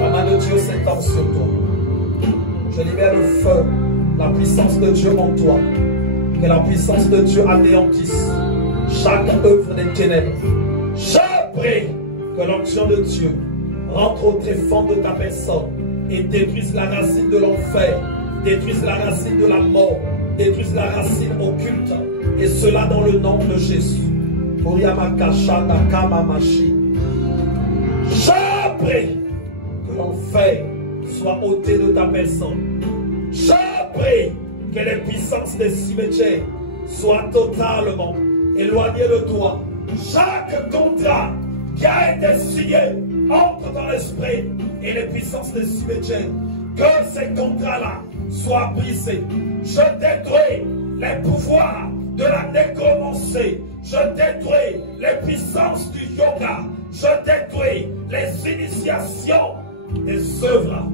La main de Dieu s'étend sur toi. Je libère le feu, la puissance de Dieu en toi. Que la puissance de Dieu anéantisse chaque œuvre des ténèbres. Je prie que l'onction de Dieu rentre au tréfonds de ta personne et détruise la racine de l'enfer, détruise la racine de la mort, détruise la racine occulte. Et cela dans le nom de Jésus. Je prie que l'enfer soit ôté de ta personne. Je prie que les puissances des cimetières soient totalement éloignées de toi. Chaque contrat qui a été signé entre dans l'esprit et les puissances des cimetières, que ces contrats-là soient brisés. Je détruis les pouvoirs de la nécromancie. Je détruis les puissances du yoga. Je détruis les initiations des œuvres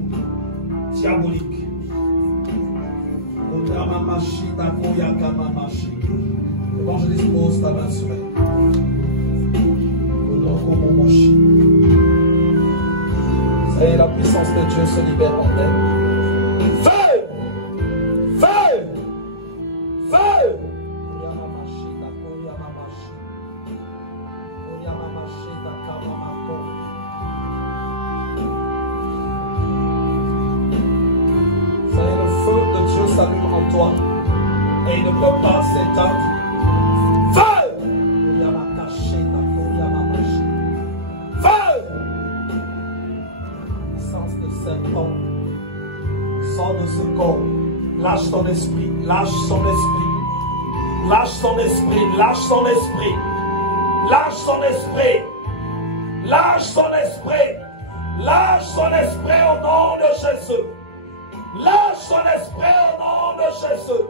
diaboliques. Évangéliste, pose ta main sur elle. Et la puissance de Dieu se libère en elle. Feu! Feu! Feu! S'allume en toi et il ne peut pas s'éteindre. Feu! Feu! Puissance de serpent, sors de ce corps, lâche ton esprit, lâche son esprit, lâche son esprit, lâche son esprit, lâche son esprit, lâche son esprit, lâche son esprit au nom de Jésus. Lâche son esprit au nom de Jésus.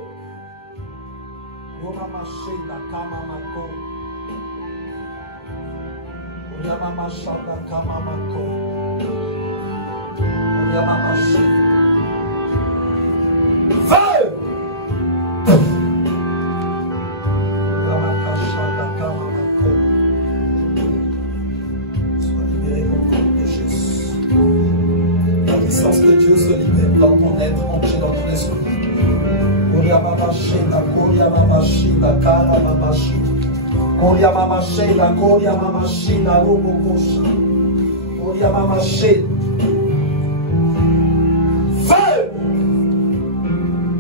Feu! Sois libéré au nom de Jésus. La puissance de Dieu se libère dans ton être entier, dans ton esprit. Feu!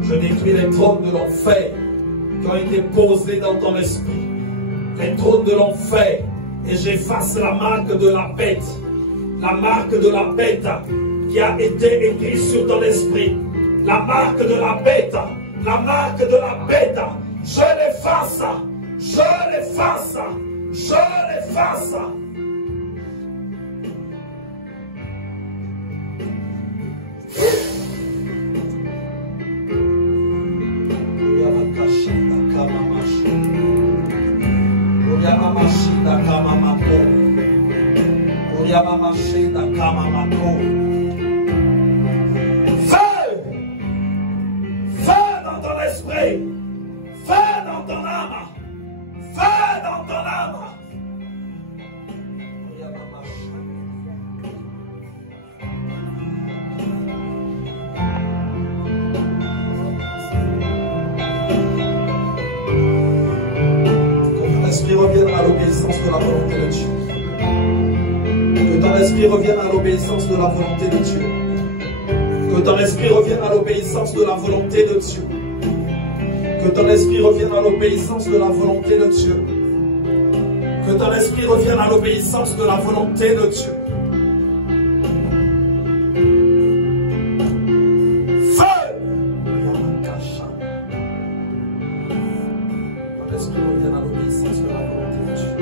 Je détruis les trônes de l'enfer qui ont été posés dans ton esprit. Les trônes de l'enfer. Et j'efface la marque de la bête. La marque de la bête qui a été écrite sur ton esprit. La marque de la bête. La marque de la bête. Je l'efface. Je l'efface. Je l'efface. Feu! Feu dans ton esprit! Feu dans ton âme! Feu dans ton âme! Que ton esprit revienne à l'obéissance de la volonté de Dieu. Que ton esprit revienne à l'obéissance de la volonté de Dieu. Que ton esprit revienne à l'obéissance de la volonté de Dieu. Que ton esprit revienne à l'obéissance de la volonté de Dieu. Que ton esprit revienne à l'obéissance de la volonté de Dieu. Feu! Ton esprit revienne à l'obéissance de la volonté de Dieu.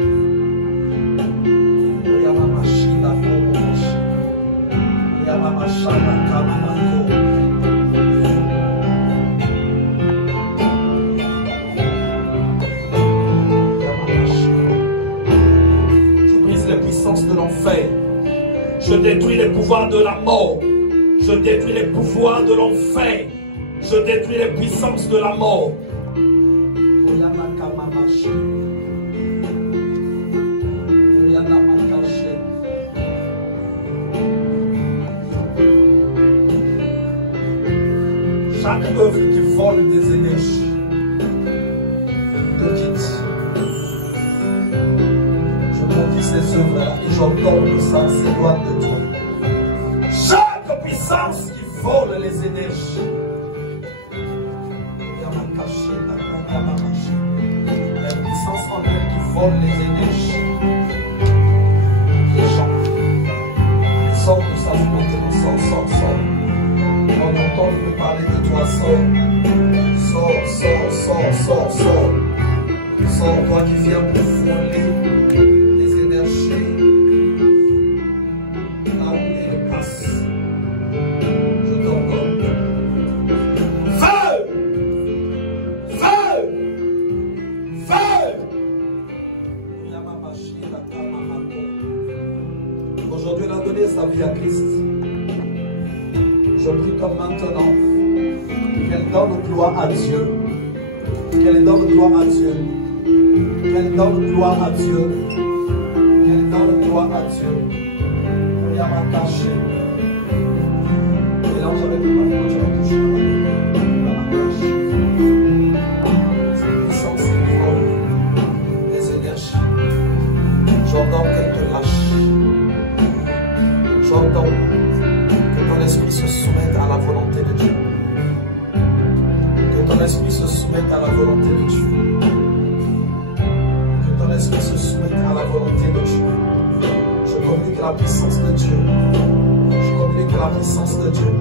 Je brise les puissances de l'enfer. Je détruis les pouvoirs de la mort. Je détruis les pouvoirs de l'enfer. Je détruis les puissances de la mort. Chaque œuvre qui vole des énergies te quitte. Je maudis ces œuvres-là et j'ordonne que ça s'éloigne de toi. Chaque puissance qui vole les énergies, la puissance en elle qui vole les énergies, les gens, sors de ça maintenant, sors. On entend me parler de toi, sors, toi qui viens pour voler les énergies, là où elles passent. Je t'ordonne. Aujourd'hui, elle a donné sa vie à Christ. Je prie comme maintenant qu'elle donne gloire à Dieu. Qu'elle donne gloire à Dieu. Qu'elle donne gloire à Dieu. Qu'elle donne gloire à Dieu. Il y a ma cachée. Et là, j'avais vu ma foi, j'avais touché ma cachée. C'est puissance qui vole les énergies. J'ordonne qu'elle te lâche. J'ordonne que ton esprit se soumette à la volonté de Dieu. Que ton esprit se soumette à la volonté de Dieu. Que ton esprit se soumette à la volonté de Dieu. Je communique la puissance de Dieu. Je communique la puissance de Dieu.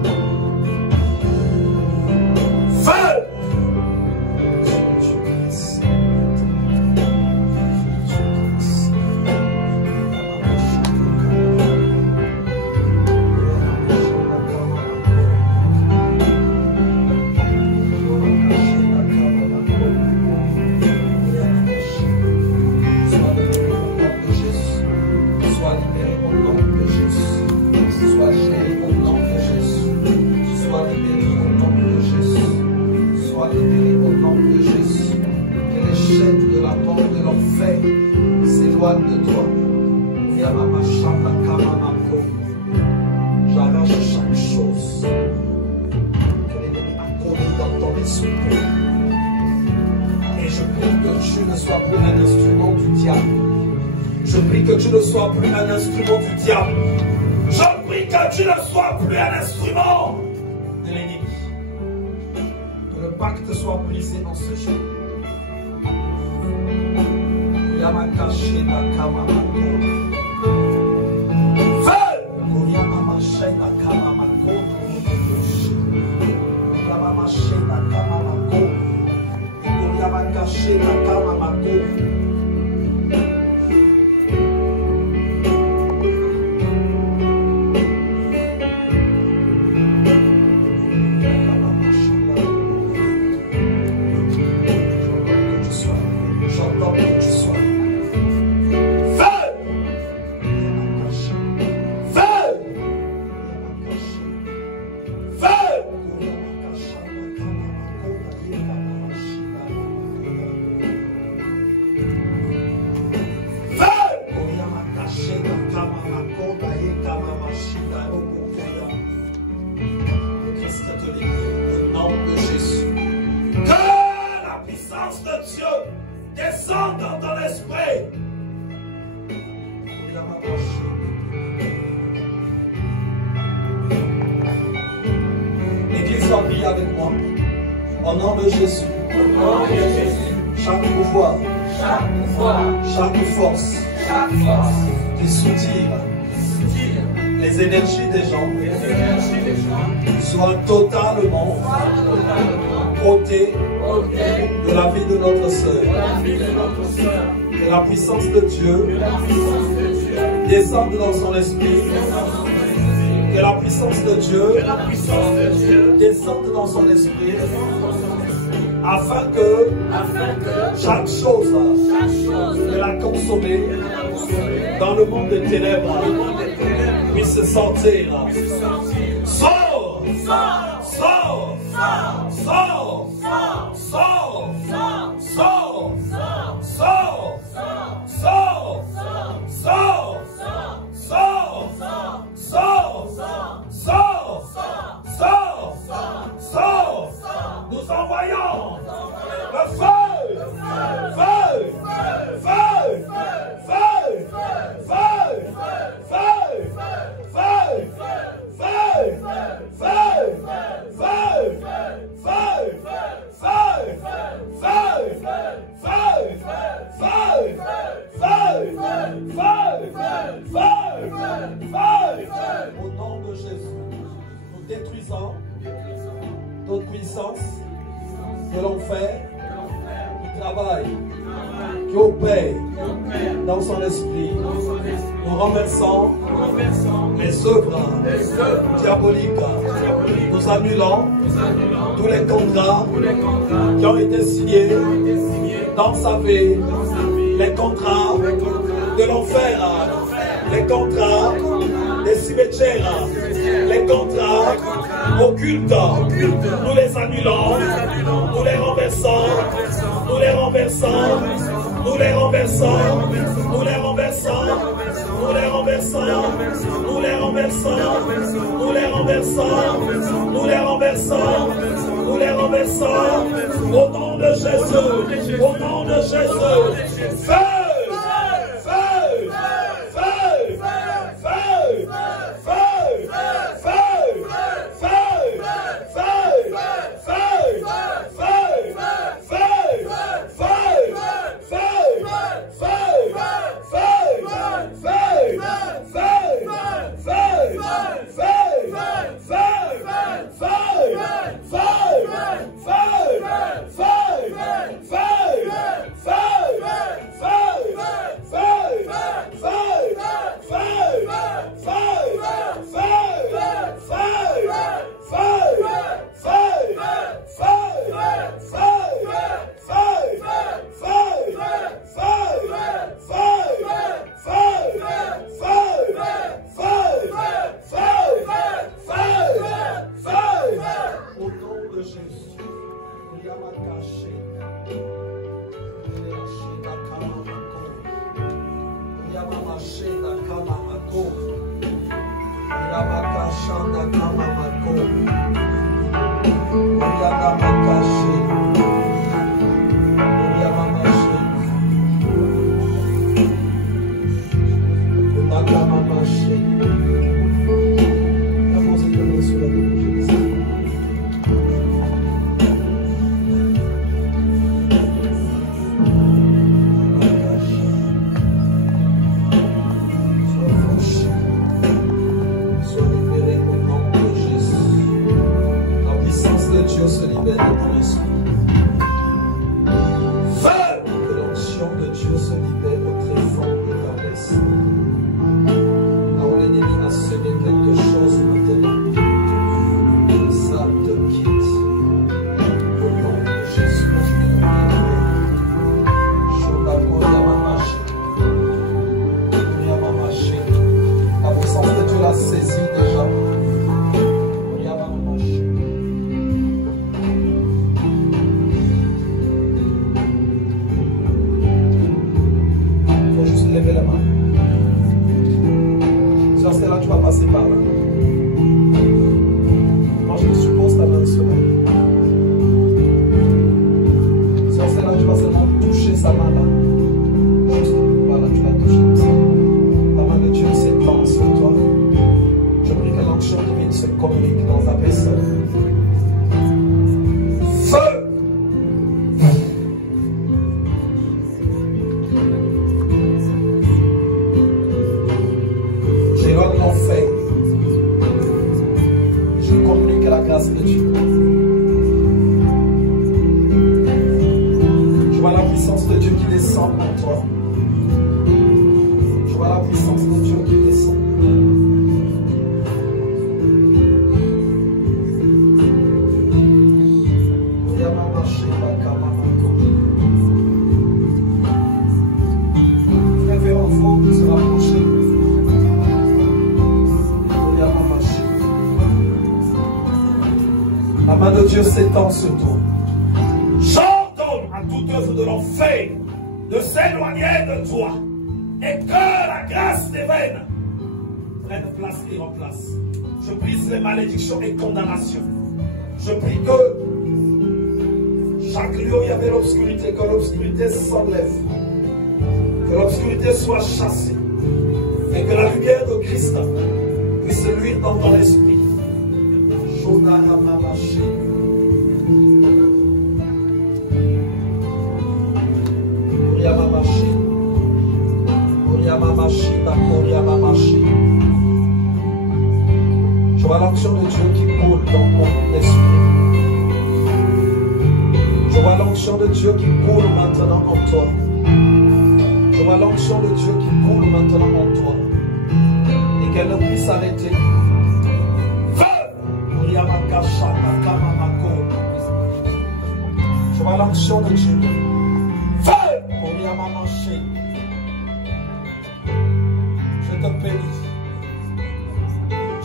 Feu! De toi, j'arrange chaque chose que l'ennemi a commis dans ton esprit. Et je prie que tu ne sois plus un instrument du diable. Je prie que tu ne sois plus un instrument du diable. Je prie que tu ne sois plus un instrument de l'ennemi. Que le pacte soit brisé en ce jour. Yamakashi Nakamamako. Feu! Yamamashi Nakamamako. Yamamashi Nakamamako. Yamakashi Nakamamako. Avec moi, au nom de Jésus, chaque pouvoir, chaque force qui soutire les énergies des gens soit totalement ôtées de la vie de notre sœur. Que la puissance de Dieu descende dans son esprit. Que la puissance de Dieu descende dans son esprit afin que chaque chose qu'elle a consommée dans le monde des ténèbres puisse sortir. Sors! Sors! Sors! Sors! Sors! Sors! Sors! Sors! Sors! Sors! Sors! Sors! Sors! Sors! Sors! Au nom de Jésus, nous détruisons toute puissance de l'enfer qui travaille, qui opère dans son esprit. Nous renversons les œuvres diaboliques. Nous annulons tous les contrats qui ont été signés dans sa vie. Les contrats de l'enfer, les contrats des cimetières, les contrats occultes, nous les annulons, nous les renversons, nous les renversons, nous les renversons, nous les renversons, nous les renversons, nous les renversons, nous les renversons, nous les renversons, nous les renversons, au nom de Jésus, au nom de Jésus, feu! Dieu s'étend sur toi. J'ordonne à toute œuvre de l'enfer de s'éloigner de toi et que la grâce divine prenne place et remplace. Je brise les malédictions et condamnations. Je prie que chaque lieu où il y avait l'obscurité, que l'obscurité s'enlève, que l'obscurité soit chassée et que la lumière de Christ puisse luire dans ton esprit. Shonara Mamashi. Koria Mamashi. Koria Mamashi, Koria Mamashi. Je vois l'onction de Dieu qui coule dans ton esprit. Je vois l'onction de Dieu qui coule maintenant en toi. Je vois l'onction de Dieu qui coule maintenant en toi. Et qu'elle ne puisse s'arrêter. Je vois l'onction de Dieu. Je te bénis.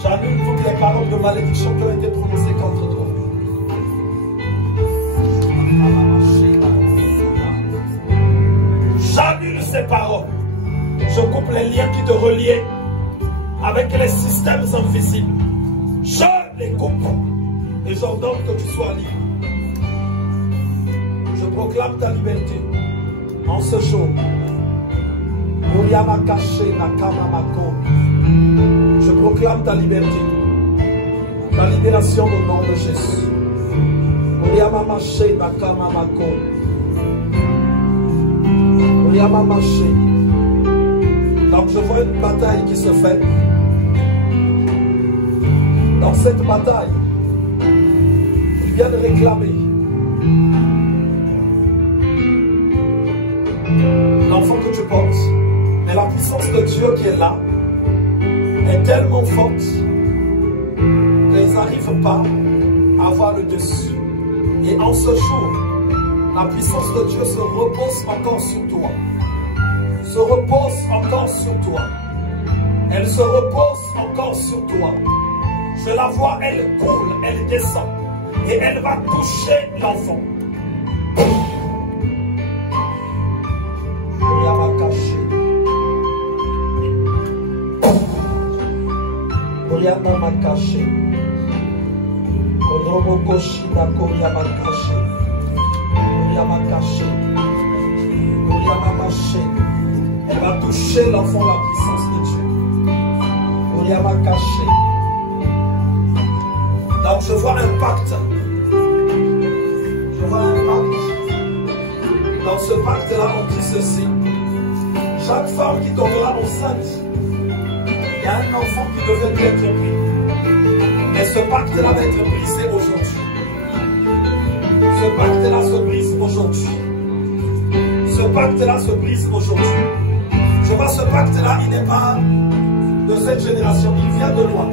J'annule toutes les paroles de malédiction qui ont été prononcées contre toi. J'annule ces paroles. Je coupe les liens qui te reliaient avec les systèmes invisibles. Je les coupe. Et j'ordonne que tu sois libre. Je proclame ta liberté en ce jour. Je proclame ta liberté. Ta libération au nom de Jésus. Donc je vois une bataille qui se fait. Dans cette bataille, il vient de réclamer l'enfant que tu portes. Mais la puissance de Dieu qui est là est tellement forte qu'ils n'arrivent pas à avoir le dessus. Et en ce jour, la puissance de Dieu se repose encore sur toi. Se repose encore sur toi. Elle se repose encore sur toi. Je la vois, elle coule, elle descend. Et elle va toucher l'enfant. Elle va toucher l'enfant, la puissance de Dieu. Donc je vois un pacte. Je vois un pacte. Dans ce pacte-là, on dit ceci. Chaque femme qui tombera enceinte, il y a un enfant qui devait être pris. Mais ce pacte-là va être brisé aujourd'hui. Ce pacte-là se brise aujourd'hui. Ce pacte-là se brise aujourd'hui. Je vois ce pacte-là, il n'est pas de cette génération, il vient de loin.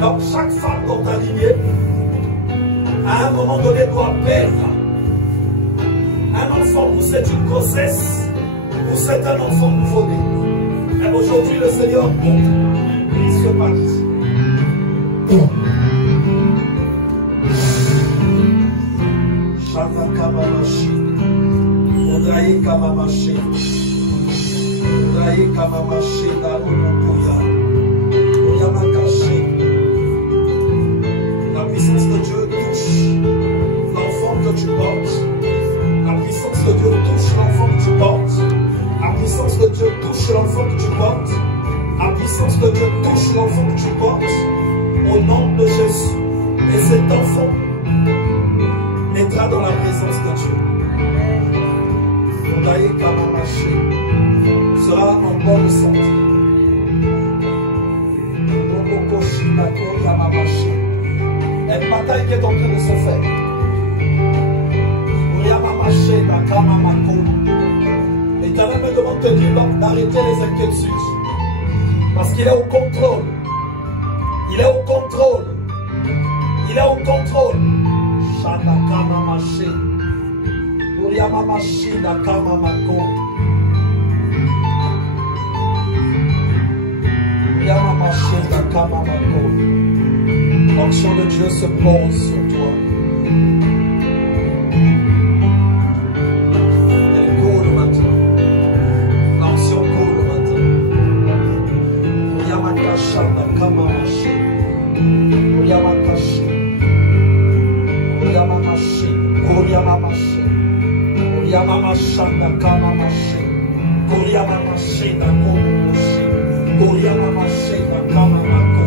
Donc chaque femme dans ta lignée, à un moment donné, doit perdre un enfant, ou c'est une grossesse, ou c'est un enfant nouveau-né. Mais aujourd'hui, le Seigneur brise ce pacte. Shama Kamamashi, Odaye Kamamashi, Odaye Kamamashi, Narunokuya, Oyamakashi. La puissance de Dieu touche l'enfant que tu portes. La puissance de Dieu touche l'enfant que tu portes. La puissance de Dieu touche l'enfant que tu portes. La puissance de Dieu touche l'enfant que tu portes. Au nom de Jésus. Et cet enfant naîtra dans la présence de Dieu. Odaye Kamamashi sera en bonne santé. Une bataille qui est en train de se faire. L'Éternel me demande de dire d'arrêter les inquiétudes. Parce qu'il est au contrôle. Il est au contrôle. Il est au contrôle. L'action de Dieu se pose sur toi. Elle coule maintenant. L'action coule maintenant. Yamakashana Kamamashi. Yamakashi. Yamamashi. Yamamashi. Yamamashana Kamamashi. Yamamashi. Yamamashi. Yamamashi. Kamamako.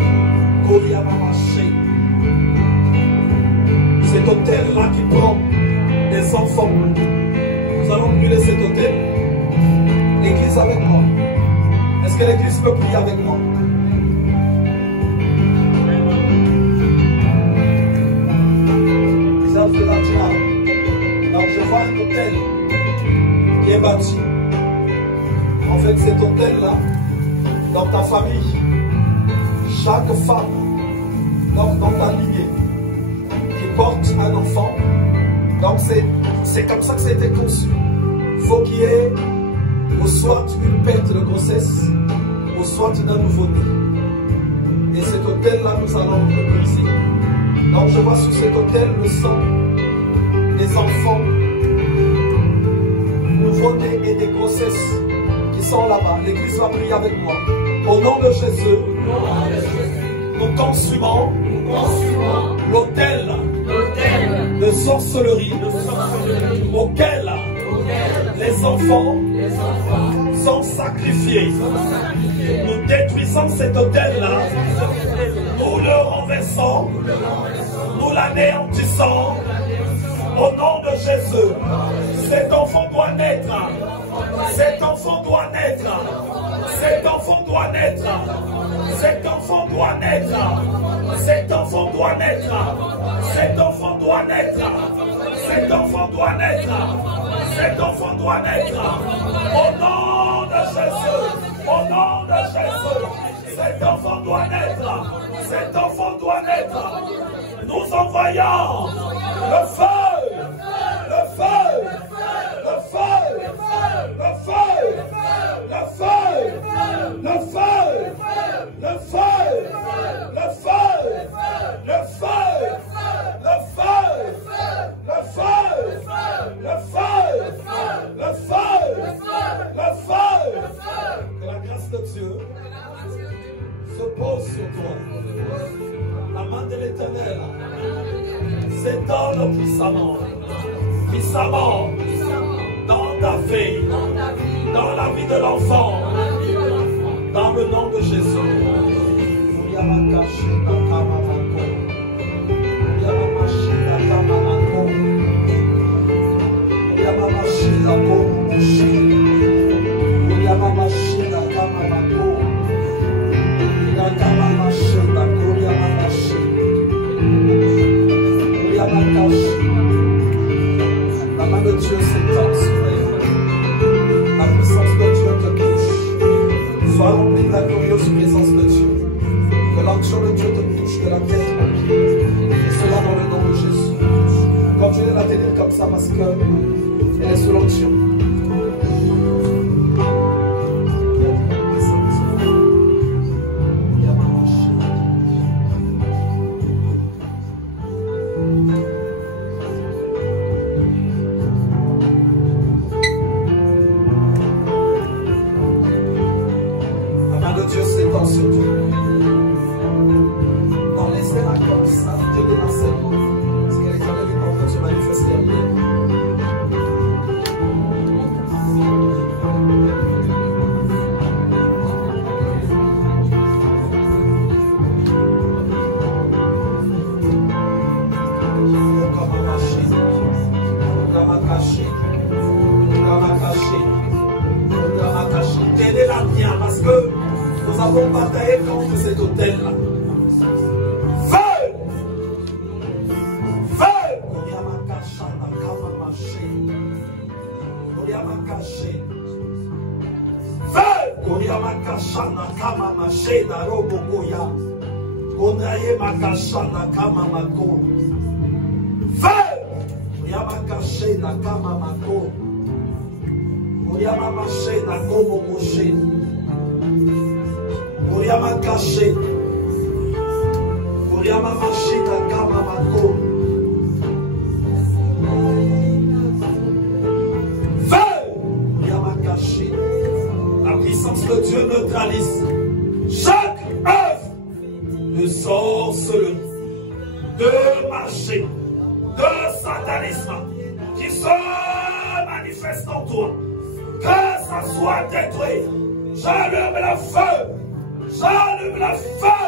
prier avec moi. Donc je vois un hôtel qui est bâti. En fait, cet hôtel-là, dans ta famille, chaque femme dans ta lignée qui porte un enfant, donc c'est comme ça que ça a été conçu. Il faut qu'il y ait ou soit une perte de grossesse, ou soit d'un nouveau-né. Et cet hôtel-là, nous allons le briser. Donc je vois sur cet hôtel le sang des enfants nouveau-nés et des grossesses qui sont là-bas. L'église va prier avec moi. Au nom de Jésus, nous consumons l'autel de sorcellerie auquel les enfants sont sacrifiés. Nous détruisons cet autel-là, nous le renversons, nous l'anéantissons. Au nom de Jésus, cet enfant doit naître. Cet enfant doit naître. Cet enfant doit naître. Cet enfant doit naître. Cet enfant doit naître. Cet enfant doit naître. Cet enfant doit naître. Cet enfant doit naître. Au nom de Jésus. Au nom de Jésus. Cet enfant doit naître. Cet enfant doit naître. Nous envoyons le feu. Le feu, le feu, le feu, le feu, le feu, le feu, le feu, le feu, le feu, le feu, le feu, le feu, le feu. Que la grâce de Dieu se pose sur toi. La main de l'Éternel s'étend puissamment. Puissamment dans ta vie, dans la vie de l'enfant, dans le nom de Jésus. La main de Dieu s'étend sur elle. La puissance de Dieu te touche. Sois rempli de la glorieuse présence de Dieu. Que l'onction de Dieu te touche de la tête aux pieds. Et cela dans le nom de Jésus. Continuez de la tenir comme ça parce qu'elle est sous l'onction. Dieu s'étend sur toi. Non, laissez-la comme ça, tenez-la seule. Parce que l'Éternel est en train de se manifester en elle. Tenez-la bien parce que nous avons bataillé contre cet hôtel-là. Feu! Feu! Oriamakashi, Oriamamashita Kamamako. Feu! Oriamakashi. La puissance de Dieu neutralise chaque œuvre de sorcellerie, de magie, de satanisme qui se manifeste en toi. Que ça soit détruit. J'allume le feu. J'allume le feu.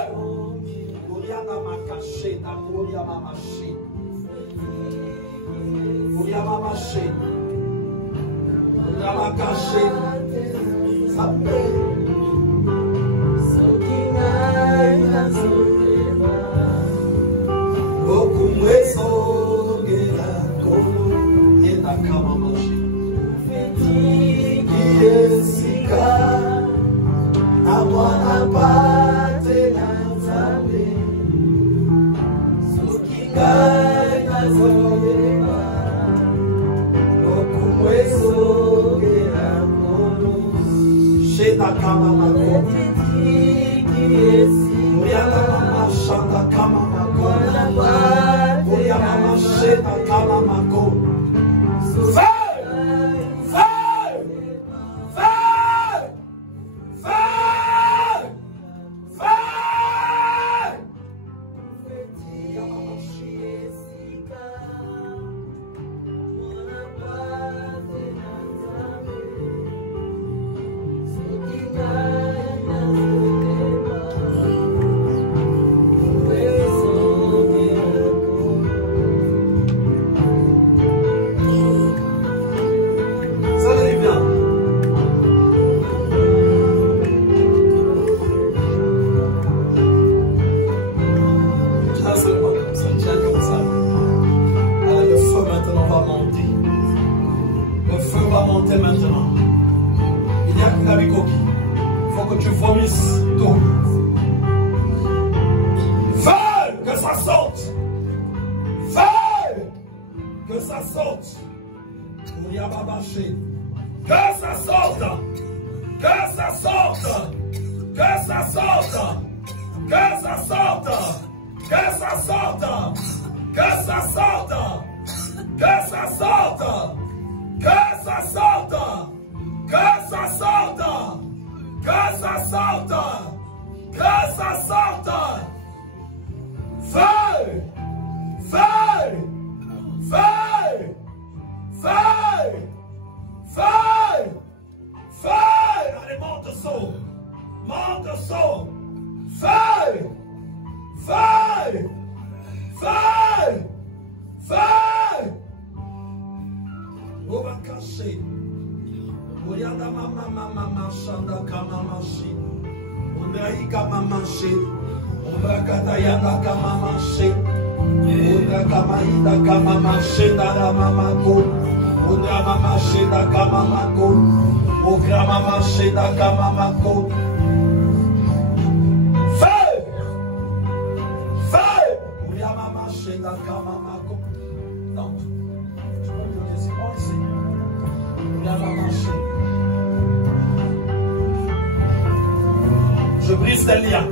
Je brise tes liens.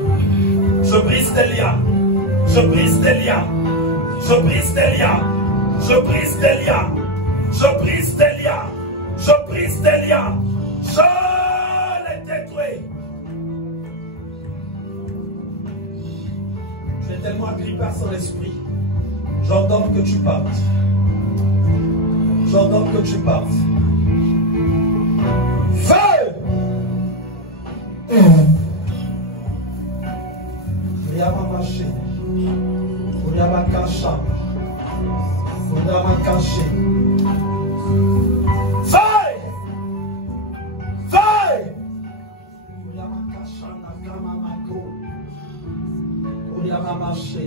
Je brise tes liens. Je brise tes liens. Je brise tes liens. Je brise tes liens. Je brise tes liens. Je brise tes liens. Je les détruis. Tu es tellement agrippé à son esprit. J'ordonne que tu partes. J'ordonne que tu partes. Feu! Yamamashi, Yamakasha, Yamakashi. Fire! Fire! Yamakasha, Nakamamako, Yamamashi.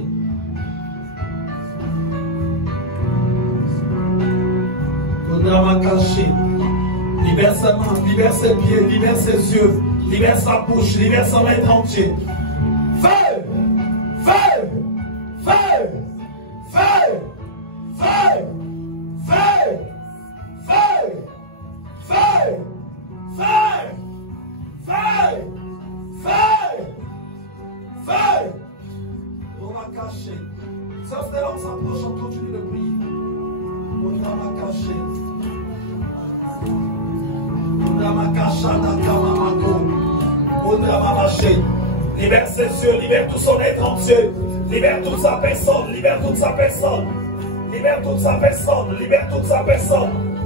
Yamakashi. Libère ses mains, libère ses pieds, libère ses yeux, libère sa bouche, libère son être entier. Feu! Feu! Feu! Feu! Feu! Feu! Feu! Feu! Feu! Feu! Feu! Feu! On va cacher. Sauf que l'homme s'approche, on continue de prier. On va cacher. On va cacher dans Kamamako. On va cacher. Libère ses yeux, libère tout son être entier. Libère toute sa personne, libère toute sa personne. Libère toute sa personne, libère toute sa personne.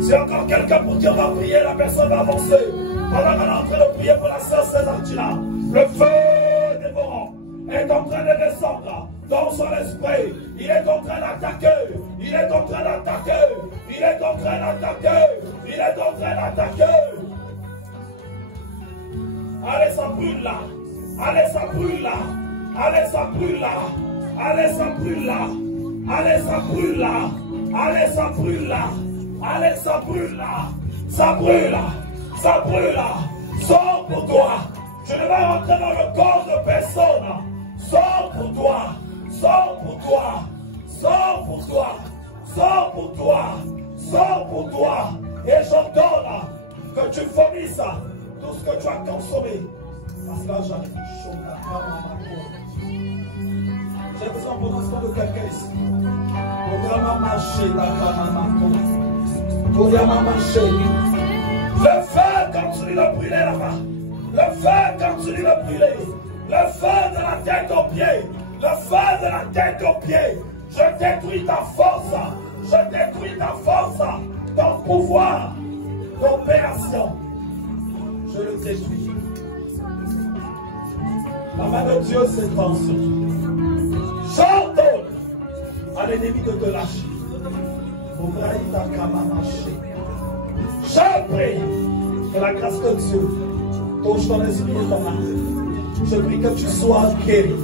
Si encore quelqu'un pour dire on va prier, la personne va avancer. Pendant qu'on est en train de prier pour la sœur Césartina, le feu dévorant est en train de descendre dans son esprit. Il est en train d'attaquer. Il est en train d'attaquer. Il est en train d'attaquer. Il est en train d'attaquer. Allez, ça brûle là. Allez, ça brûle là. Allez, ça brûle là. Allez, ça brûle là. Allez, ça brûle là. Allez, ça brûle là. Allez, ça brûle là. Ça brûle là. Ça brûle là. Sors pour toi. Je ne vais rentrer dans le corps de personne. Sors pour toi. Sors pour toi. Sors pour toi. Sors pour toi. Sors pour toi. Et j'ordonne que tu vomisses tout ce que tu as consommé. Parce que là, j'arrive chaud. J'ai besoin pour l'instant de quelqu'un ici. Le feu continue de brûler là-bas. Le feu continue de brûler. Le feu de la tête aux pieds. Le feu de la tête aux pieds. Je détruis ta force. Je détruis ta force. Ton pouvoir d'opération. Je le détruis. La main de Dieu s'étend sur toi. J'ordonne à l'ennemi de te lâcher. Je prie que la grâce de Dieu touche ton esprit et ton âme. Je prie que tu sois guéri.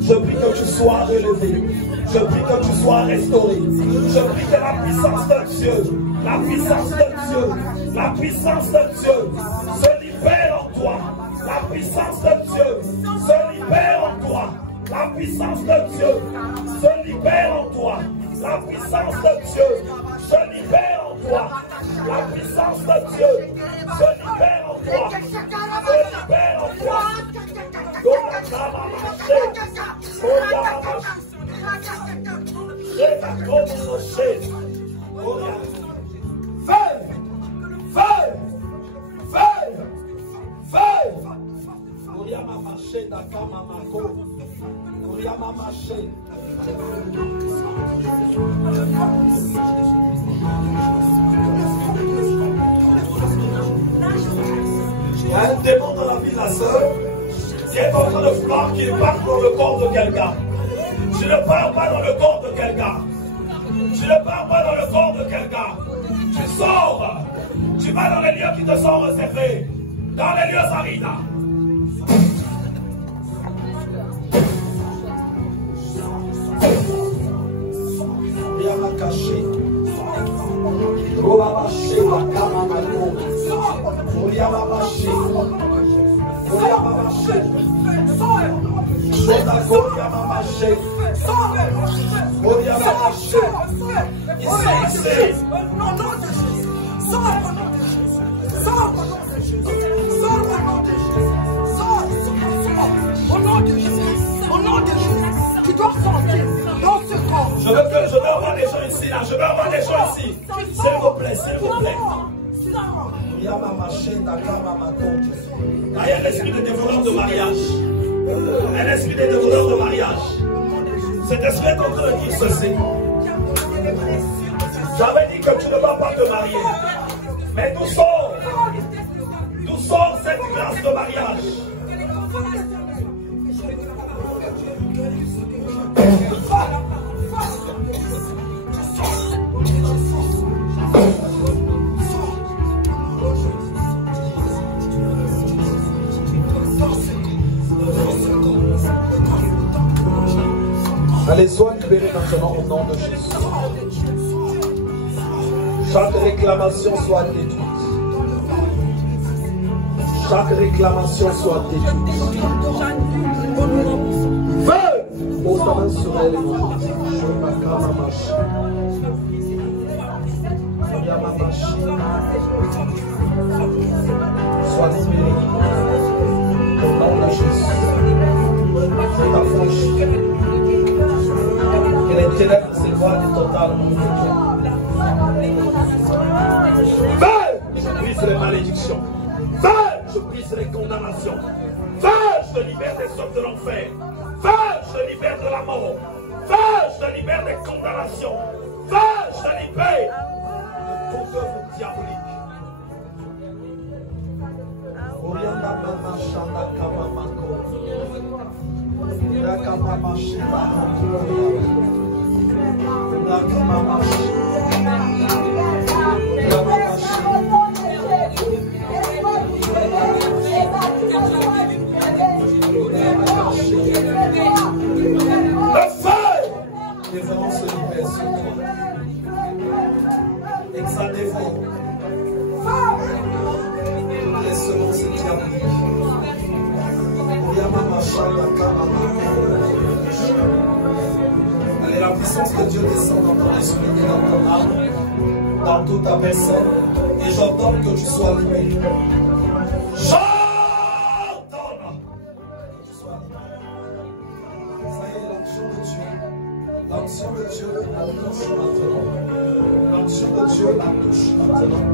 Je prie que tu sois relevé. Je prie que tu sois restauré. Je prie que la puissance de Dieu, la puissance de Dieu, la puissance de Dieu se libère en toi. La puissance de Dieu se libère en toi. La puissance de Dieu se libère en toi. La puissance de Dieu se libère en toi. La puissance de Dieu se libère en toi. Se libère en toi. Il y a un démon dans la vie de la sœur qui est en train de flammer, qui part dans le corps de quelqu'un. Je ne pars pas dans le corps de quelqu'un. Je ne pars pas dans le corps de quelqu'un. Tu sors. Tu vas dans les lieux qui te sont réservés. Dans les lieux arides. Tu dois sortir dans ce corps. Je veux avoir des gens ici, là. Je veux avoir des gens ici. S'il vous plaît, s'il vous plaît. Il y a un esprit de dévoreur de mariage. Un esprit de dévoreur de mariage. Cet esprit est en train de dire ceci. J'avais dit que tu ne vas pas te marier. Mais d'où sort cette grâce de mariage? Allez, sois libérés maintenant au nom de Jésus. Chaque réclamation soit détruite. Chaque réclamation soit détruite. Feu! Pose ta main sur elle. Sois libéré au nom de Jésus. Je t'affranchis. Que les ténèbres s'éloignent totalement. Feu! Je brise les malédictions. Feu! Je brise les condamnations. Feu! Je te libère des sortes de l'enfer. Feu! Je te libère de la mort. Feu! Je te libère des condamnations. Feu! Je te libère de toute œuvre diabolique. The la puissance de Dieu descende dans ton esprit et dans ton âme, dans toute ta personne. Et j'ordonne que tu sois libéré. J'ordonne que tu sois libéré. Ça y est, l'onction de Dieu. L'onction de Dieu la touche maintenant. L'onction de Dieu la touche maintenant.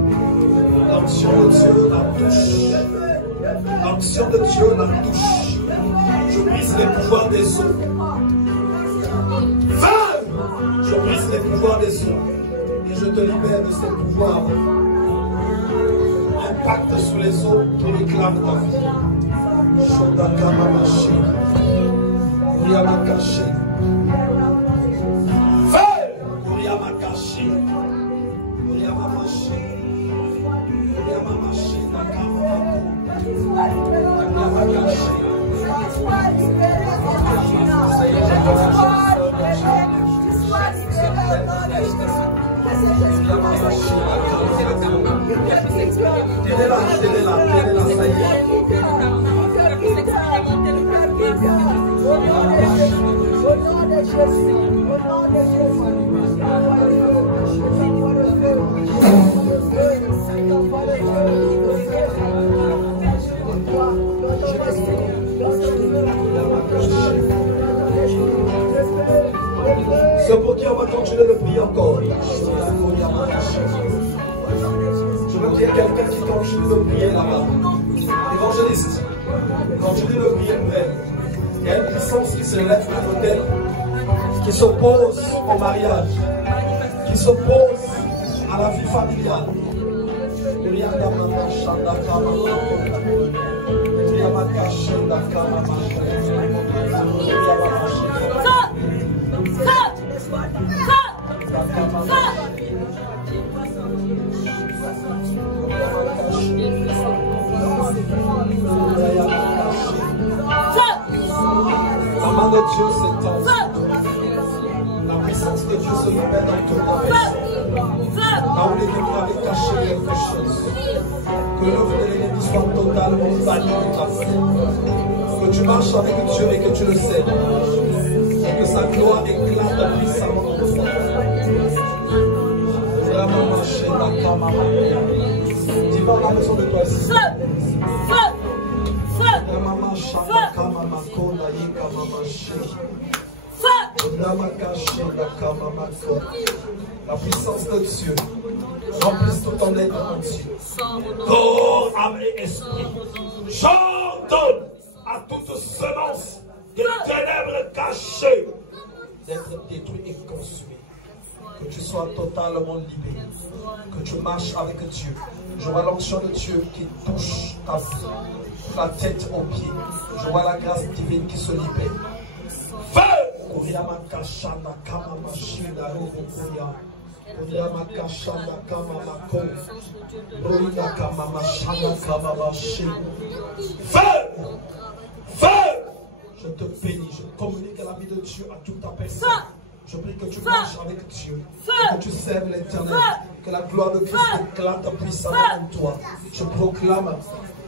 L'onction de Dieu la touche. L'onction de Dieu la touche. Je brise les pouvoirs des eaux. Je brise les pouvoirs des eaux. Et je te libère de ces pouvoirs. Impacte sur les eaux qui réclament ta vie. Shodakama Mashi. Kuriamakashi. Feu! Kuriamakashi. Kuriamamashi. Kuriamamashi. Nakamako. Kuriamakashi. C'est pour qui on va continuer de prier encore. Je veux qu'il y ait quelqu'un qui continue de prier là-bas. Évangéliste, continue de prier vrai. Il y a une puissance qui se lève contre l'autel, qui s'oppose au mariage, qui s'oppose à la vie familiale. La main de Dieu s'étend. La puissance de Dieu se libère dans toute ta personne. Là où l'ennemi avait caché quelque chose. Que l'œuvre de l'ennemi soit totalement bannie de ta vie. Que tu marches avec Dieu et que tu le sais. Et que sa gloire éclate puissamment dans toi. Dis-moi, on a besoin de toi ici. La puissance de Dieu remplisse tout ton être entier. Corps, âme et esprit. J'ordonne à toute semence de ténèbres cachées d'être détruit et consumé. Que tu sois totalement libéré. Que tu marches avec Dieu. Je vois l'onction de Dieu qui touche ta vie, la tête aux pieds. Je vois la grâce divine qui se libère. Feu! Feu! Feu! Je te bénis, je communique la vie de Dieu à toute ta personne. Je prie que tu marches avec Dieu, que tu serves l'Éternel, que la gloire de Christ éclate puissamment en toi. Je proclame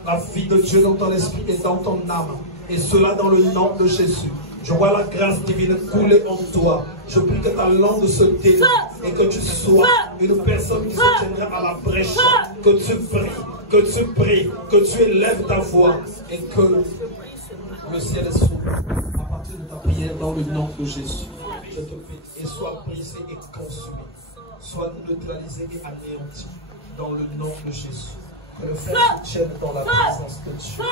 la vie de Dieu dans ton esprit et dans ton âme, et cela dans le nom de Jésus. Je vois la grâce divine couler en toi. Je prie que ta langue se délivre et que tu sois une personne qui se tiendra à la brèche, que tu pries, que tu élèves ta voix et que le ciel s'ouvre à partir de ta prière dans le nom de Jésus. Je te prie, et sois brisé et consumé, sois neutralisé et anéanti dans le nom de Jésus. Que le Frère te tienne dans la présence de Dieu,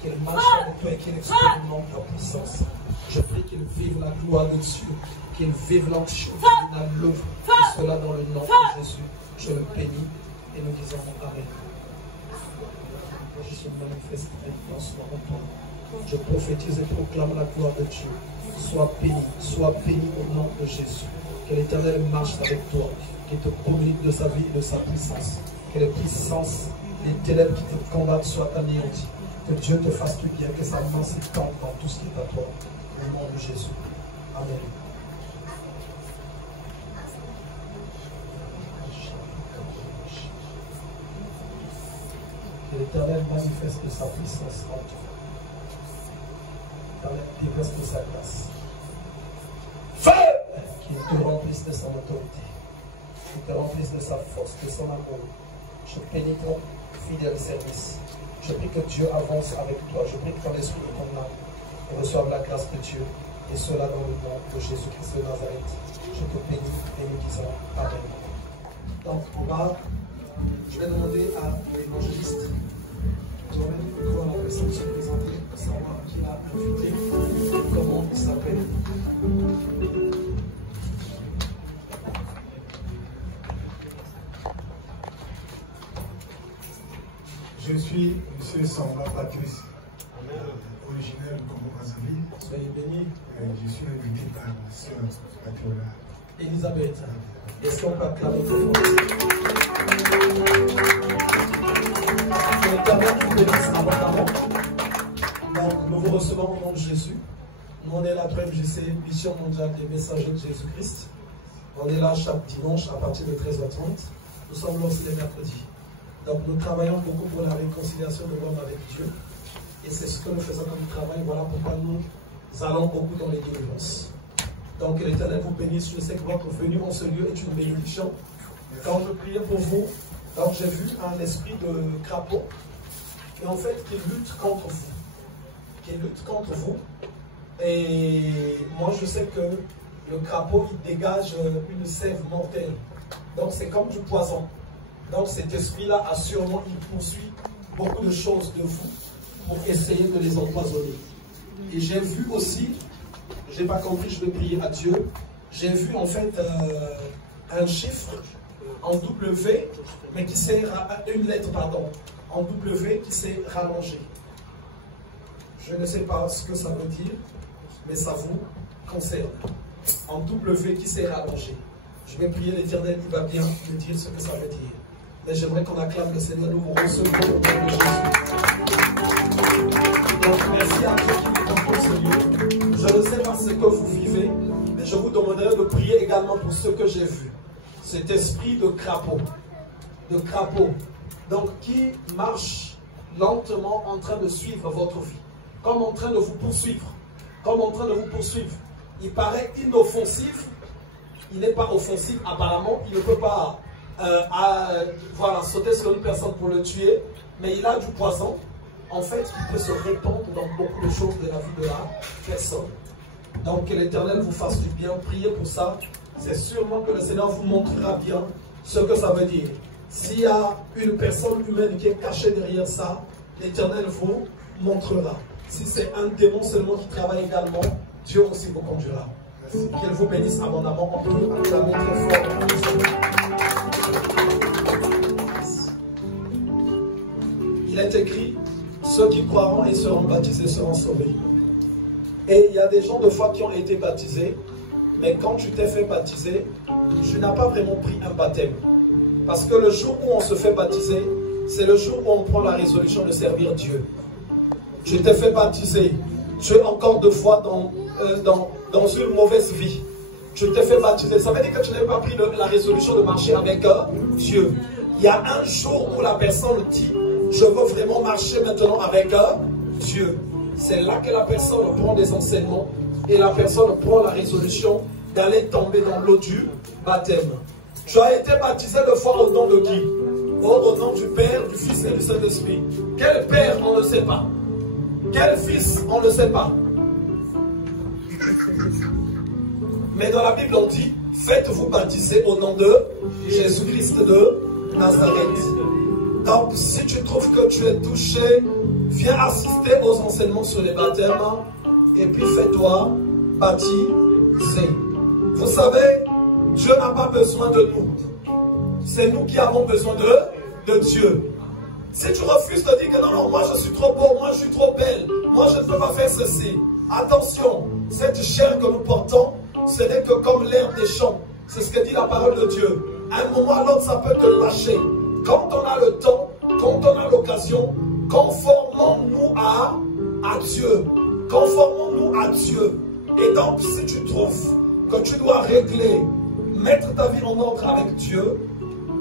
qu'il marche avec toi et qu'il expérimente ta puissance. Je prie qu'il vive la gloire de Dieu, qu'il vive l'onction divine à l'œuvre, et cela dans le nom de Jésus. Je le bénis et nous disons Amen. Je se manifeste maintenant en toi. Je prophétise et proclame la gloire de Dieu. Sois béni au nom de Jésus. Que l'Éternel marche avec toi, qu'il te communique de sa vie et de sa puissance. Que les puissances, les ténèbres qui te combattent soient anéanties. Que Dieu te fasse du bien, que sa main s'étende dans tout ce qui est à toi. Au nom de Jésus. Amen. Que l'Éternel manifeste sa puissance en toi. Déverse de sa grâce. Feu! Qui est de son autorité, qu'il te remplisse de sa force, de son amour. Je bénis ton fidèle service. Je prie que Dieu avance avec toi. Je prie que ton esprit et ton âme reçoivent la grâce de Dieu. Et cela dans le nom de Jésus-Christ de Nazareth. Je te bénis et nous disons Amen. Donc, je vais demander à l'évangéliste de remettre le micro à la personne qui se présenter pour savoir qui l'a invité, comment il s'appelle. Je suis M. Samba Patrice, originaire du Congo-Brazzaville. Soyez bénis. Je suis invité par ma soeur Patriola. Elisabeth, est-ce qu'on peut acclamer pour vous? Que l'Éternel vous bénisse abondamment. Donc, nous vous recevons au nom de Jésus. Nous, on est la 3MJC, Mission mondiale des messagers de Jésus-Christ. On est là chaque dimanche à partir de 13h30. Nous sommes là aussi les mercredis. Donc, nous travaillons beaucoup pour la réconciliation de l'homme avec Dieu. Et c'est ce que nous faisons comme travail. Voilà pourquoi nous allons beaucoup dans les délivrances. Donc, que l'Éternel vous bénisse. Je sais que votre venue en ce lieu est une bénédiction. Quand je priais pour vous, donc j'ai vu un esprit de crapaud. Et en fait, qui lutte contre vous. Qui lutte contre vous. Et moi, je sais que le crapaud, il dégage une sève mortelle. Donc, c'est comme du poison. Donc, cet esprit-là, assurément, il poursuit beaucoup de choses de vous pour essayer de les empoisonner. Et j'ai vu aussi, je n'ai pas compris, je vais prier à Dieu. J'ai vu en fait un chiffre en W, mais qui s'est, une lettre, pardon, en W qui s'est rallongée. Je ne sais pas ce que ça veut dire, mais ça vous concerne. En W qui s'est rallongée. Je vais prier l'Éternel, il va bien me dire ce que ça veut dire. Mais j'aimerais qu'on acclame le Seigneur, nous vous recevons au nom de Jésus. Donc merci à Dieu qui nous compose ce lieu. Je ne sais pas ce que vous vivez, mais je vous demanderai de prier également pour ce que j'ai vu. Cet esprit de crapaud. Donc qui marche lentement en train de suivre votre vie. Comme en train de vous poursuivre. Il paraît inoffensif. Il n'est pas offensif apparemment. Il ne peut pas sauter sur une personne pour le tuer. Mais il a du poison. En fait, il peut se répandre dans beaucoup de choses de la vie de la personne. Donc que l'Éternel vous fasse du bien. Priez pour ça. C'est sûrement que le Seigneur vous montrera bien ce que ça veut dire. S'il y a une personne humaine qui est cachée derrière ça, l'Éternel vous montrera. Si c'est un démon seulement qui travaille également, Dieu aussi vous conduira. Qu'il vous bénisse abondamment. On peut acclamer très fort. Il est écrit, ceux qui croiront et seront baptisés seront sauvés. Et il y a des gens de foi qui ont été baptisés, mais quand tu t'es fait baptiser, tu n'as pas vraiment pris un baptême. Parce que le jour où on se fait baptiser, c'est le jour où on prend la résolution de servir Dieu. Tu t'es fait baptiser, tu es encore de foi dans une mauvaise vie. Tu t'es fait baptiser, ça veut dire que tu n'as pas pris la résolution de marcher avec Dieu. Il y a un jour où la personne dit, je veux vraiment marcher maintenant avec Dieu. C'est là que la personne prend des enseignements et la personne prend la résolution d'aller tomber dans l'eau du baptême. Tu as été baptisé de foi au nom de qui? Au nom du Père, du Fils et du Saint-Esprit. Quel Père, on ne sait pas. Quel Fils, on ne sait pas. Mais dans la Bible, on dit, faites-vous baptiser au nom de Jésus-Christ de Nazareth. Donc, si tu trouves que tu es touché, viens assister aux enseignements sur les baptêmes et puis fais-toi baptiser. Vous savez, Dieu n'a pas besoin de nous. C'est nous qui avons besoin de Dieu. Si tu refuses de dire que non, moi je suis trop beau, moi je suis trop belle, moi je ne peux pas faire ceci. Attention, cette chair que nous portons, ce n'est que comme l'herbe des champs. C'est ce que dit la parole de Dieu. À un moment à l'autre, ça peut te lâcher. Quand on a le temps, quand on a l'occasion, conformons-nous à Dieu. Conformons-nous à Dieu. Et donc, si tu trouves que tu dois régler, mettre ta vie en ordre avec Dieu,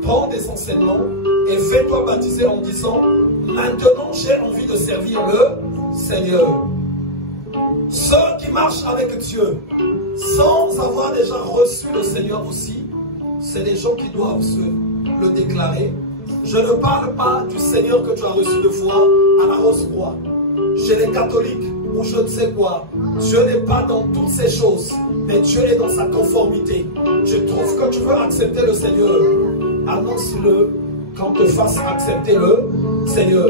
prends des enseignements et fais-toi baptiser en disant, maintenant j'ai envie de servir le Seigneur. Ceux qui marchent avec Dieu, sans avoir déjà reçu le Seigneur aussi, c'est des gens qui doivent se le déclarer. Je ne parle pas du Seigneur que tu as reçu de foi à la Rose-Croix, chez les catholiques ou je ne sais quoi. Dieu n'est pas dans toutes ces choses, mais Dieu est dans sa conformité. Tu trouves que tu veux accepter le Seigneur, annonce-le quand te fasse accepter le Seigneur.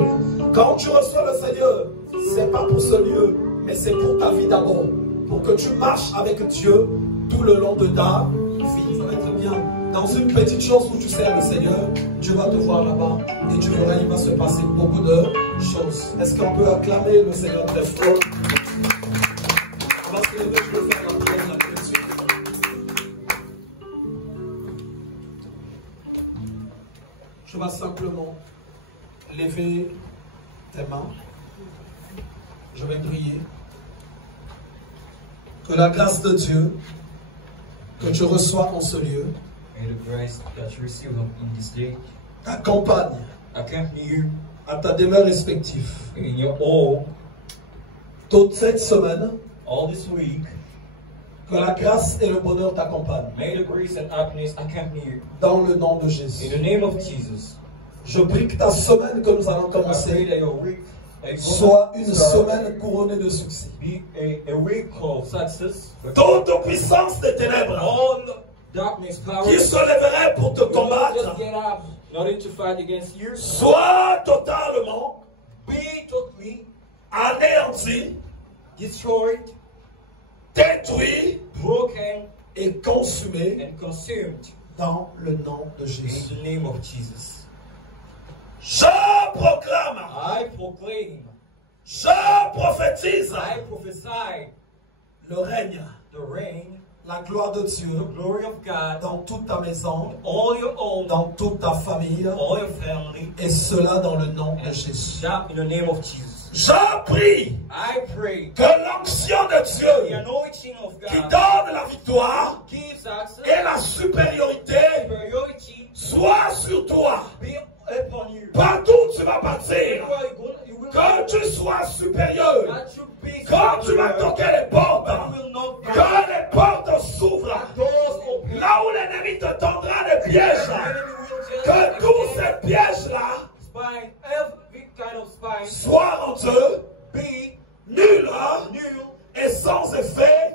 Quand tu reçois le Seigneur, ce n'est pas pour ce lieu, mais c'est pour ta vie d'abord. Pour que tu marches avec Dieu tout le long de ta vie. Ça va être bien. Dans une petite chose où tu sers le Seigneur, tu vas te voir là-bas et tu verras, il va se passer beaucoup de choses. Est-ce qu'on peut acclamer le Seigneur très fort? On va se lever, je vais faire la prière là tout de suite. Je vais simplement lever tes mains. Je vais prier. Que la grâce de Dieu que tu reçois en ce lieu t'accompagne à ta demeure respective. Toute cette semaine, que la grâce et le bonheur t'accompagnent. Dans le nom de Jésus. Je prie que ta semaine que nous allons commencer soit une semaine couronnée de succès. Toute puissance des ténèbres qui se lèverait pour te combattre soit totalement anéanti, détruit et consumé dans le nom de Jésus. Je proclame, je prophétise le règne, la gloire de Dieu dans toute ta maison, dans toute ta famille, et cela dans le nom de Jésus. Je prie que l'onction de Dieu qui donne la victoire et la supériorité soit sur toi. Partout où tu vas partir, que tu sois supérieur, quand tu vas toquer les portes, que les portes s'ouvrent, là où l'ennemi te tendra des pièges, que tous ces pièges-là soient rendus nuls et sans effet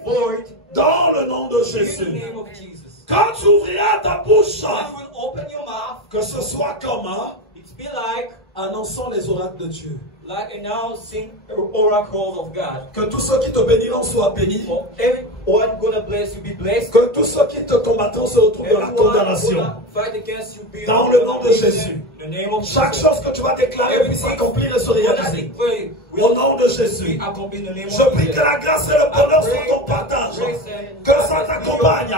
dans le nom de Jésus. Quand tu ouvriras ta bouche, que ce soit comme annonçant les oracles de Dieu. Que tous ceux qui te béniront soient bénis. Que tous ceux qui te combattront se retrouvent dans la condamnation. Dans le nom de Jésus. Chaque chose que tu vas déclarer puisse s'accomplir et se réaliser. Au nom de Jésus. Je prie que la grâce et le bonheur soient ton partage. Que ça t'accompagne.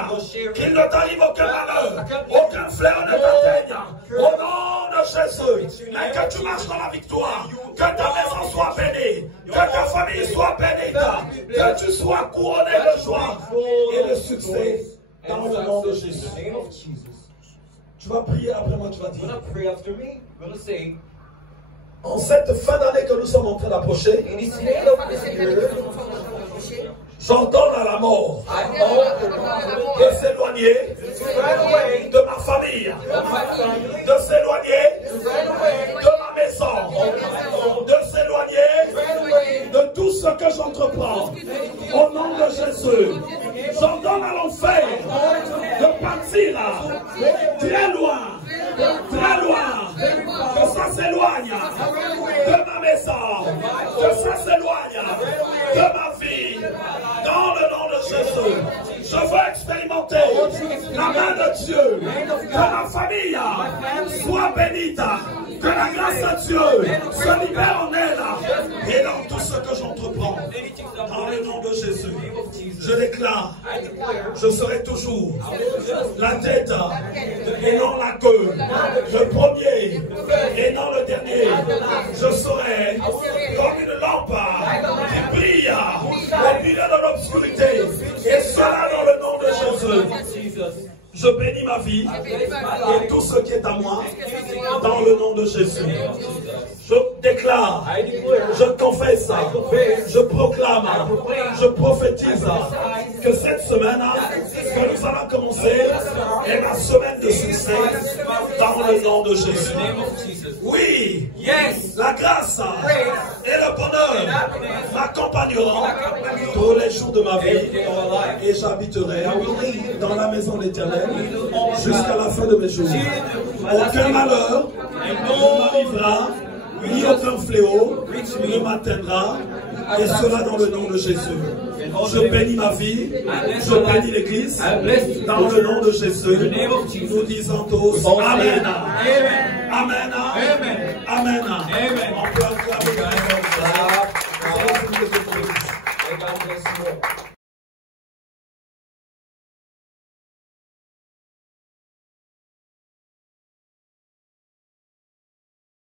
Qu'il ne t'arrive aucun malheur. Aucun fléau ne t'atteigne. Au nom de Jésus. Mais que tu marches dans la victoire. Que ta maison soit bénie. Que ta famille soit bénie. Que tu sois couronné de joie et de succès. Dans le nom de Jésus. Tu vas prier après moi, tu vas dire. En cette fin d'année que nous sommes en train d'approcher, j'ordonne à la mort de s'éloigner de ma famille, de s'éloigner de ma maison, de s'éloigner de tout ce que j'entreprends. Au nom de Jésus, j'ordonne à l'enfer de partir très loin, que ça s'éloigne de ma maison, que ça s'éloigne de ma vie, dans le nom de Jésus. Je veux expérimenter la main de Dieu, que ma famille soit bénite, que la grâce de Dieu se libère en elle et dans tout ce que j'entreprends. Dans le nom de Jésus, je déclare, je serai toujours la tête et non la queue, le premier et non le dernier. Je serai comme une lampe qui brille au milieu de l'obscurité, et cela dans le nom de Jésus. Je bénis ma vie et tout ce qui est à moi dans le nom de Jésus. Je déclare, je confesse, je proclame, je prophétise que cette semaine que nous allons commencer est ma semaine de succès dans le nom de Jésus. Oui, la grâce et le bonheur m'accompagneront tous les jours de ma vie et j'habiterai dans la maison de l'Éternel jusqu'à la fin de mes jours. Aucun malheur ne m'arrivera, ni aucun fléau ne m'atteindra, et cela dans le nom de Jésus. Je bénis ma vie, je bénis l'Église, dans le nom de Jésus. Nous disons tous Amen. Amen. Amen. Amen. On peut acclamer.